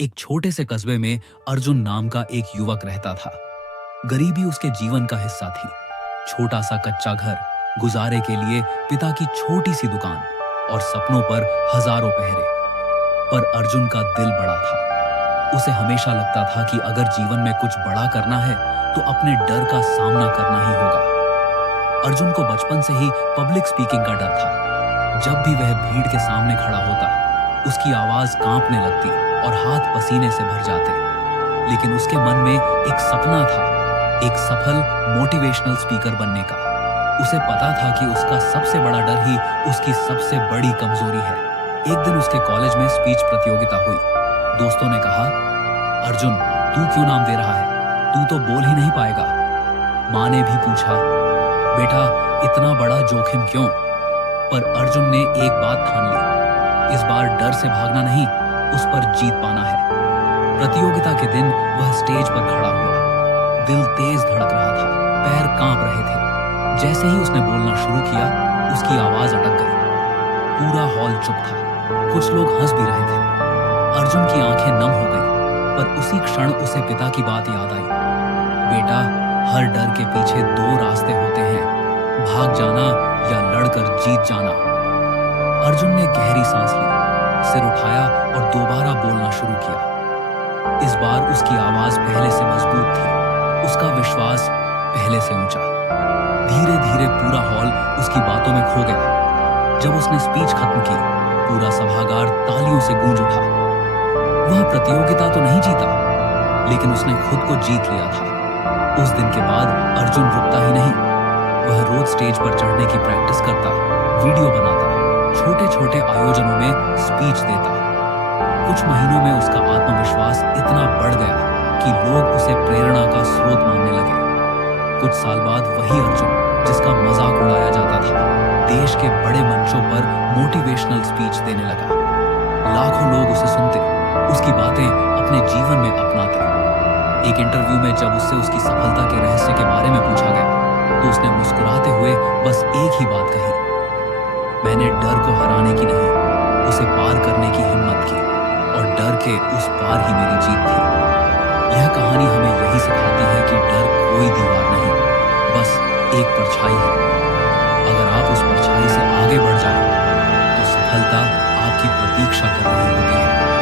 एक छोटे से कस्बे में अर्जुन नाम का एक युवक रहता था। गरीबी उसके जीवन का हिस्सा थी। छोटा सा कच्चा घर, गुजारे के लिए पिता की छोटी सी दुकान और सपनों पर हजारों पहरे। पर अर्जुन का दिल बड़ा था। उसे हमेशा लगता था कि अगर जीवन में कुछ बड़ा करना है तो अपने डर का सामना करना ही होगा। अर्जुन को बचपन से ही पब्लिक स्पीकिंग का डर था। जब भी वह भीड़ के सामने खड़ा होता, उसकी आवाज कांपने लगती और हाथ पसीने से भर जाते। लेकिन उसके मन में एक सपना था, एक सफल मोटिवेशनल स्पीकर बनने का। उसे पता था कि उसका सबसे बड़ा डर ही उसकी सबसे बड़ी कमजोरी है। एक दिन उसके कॉलेज में स्पीच प्रतियोगिता हुई। दोस्तों ने कहा, अर्जुन, तू क्यों नाम दे रहा है? तू तो बोल ही नहीं पाएगा। माँ ने भी पूछा, बेटा इतना बड़ा जोखिम क्यों? पर अर्जुन ने एक बात ठान ली, इस बार डर से भागना नहीं, उस पर जीत पाना है। प्रतियोगिता के दिन वह स्टेज पर खड़ा हुआ। दिल तेज धड़क रहा था, पैर कांप रहे थे। जैसे ही उसने बोलना शुरू किया, उसकी आवाज अटक गई। पूरा हॉल चुप था। कुछ लोग हंस भी रहे थे। अर्जुन की आंखें नम हो गईं, पर उसी क्षण उसे पिता की बात याद आई। बेटा, हर डर के पीछे दो रास्ते होते हैं, भाग जाना या लड़कर जीत जाना। अर्जुन ने गहरी सांस ली, सिर उठाया और दोबारा बोलना शुरू किया। इस बार उसकी आवाज पहले से मजबूत थी, उसका विश्वास पहले से ऊंचा। धीरे धीरे पूरा हॉल उसकी बातों में खो गया। जब उसने स्पीच खत्म की, पूरा सभागार तालियों से गूंज उठा। वह प्रतियोगिता तो नहीं जीता, लेकिन उसने खुद को जीत लिया था। उस दिन के बाद अर्जुन रुकता ही नहीं। वह रोज स्टेज पर चढ़ने की प्रैक्टिस करता, वीडियो बनाता, छोटे छोटे आयोजनों में स्पीच देता। कुछ महीनों में उसका आत्मविश्वास इतना बढ़ गया कि लोग उसे प्रेरणा का स्रोत मानने लगे। कुछ साल बाद वही अर्जुन, जिसका मजाक उड़ाया जाता था, देश के बड़े मंचों पर मोटिवेशनल स्पीच देने लगा। लाखों लोग उसे सुनते, उसकी बातें अपने जीवन में अपनाते। एक इंटरव्यू में जब उससे उसकी सफलता के रहस्य के बारे में पूछा गया, तो उसने मुस्कुराते हुए बस एक ही बात कही, मैंने डर को हराने की नहीं, उसे पार करने की हिम्मत की, और डर के उस पार ही मेरी जीत थी। यह कहानी हमें यही सिखाती है कि डर कोई दीवार नहीं, बस एक परछाई है। अगर आप उस परछाई से आगे बढ़ जाएं, तो सफलता आपकी प्रतीक्षा कर रही होती है।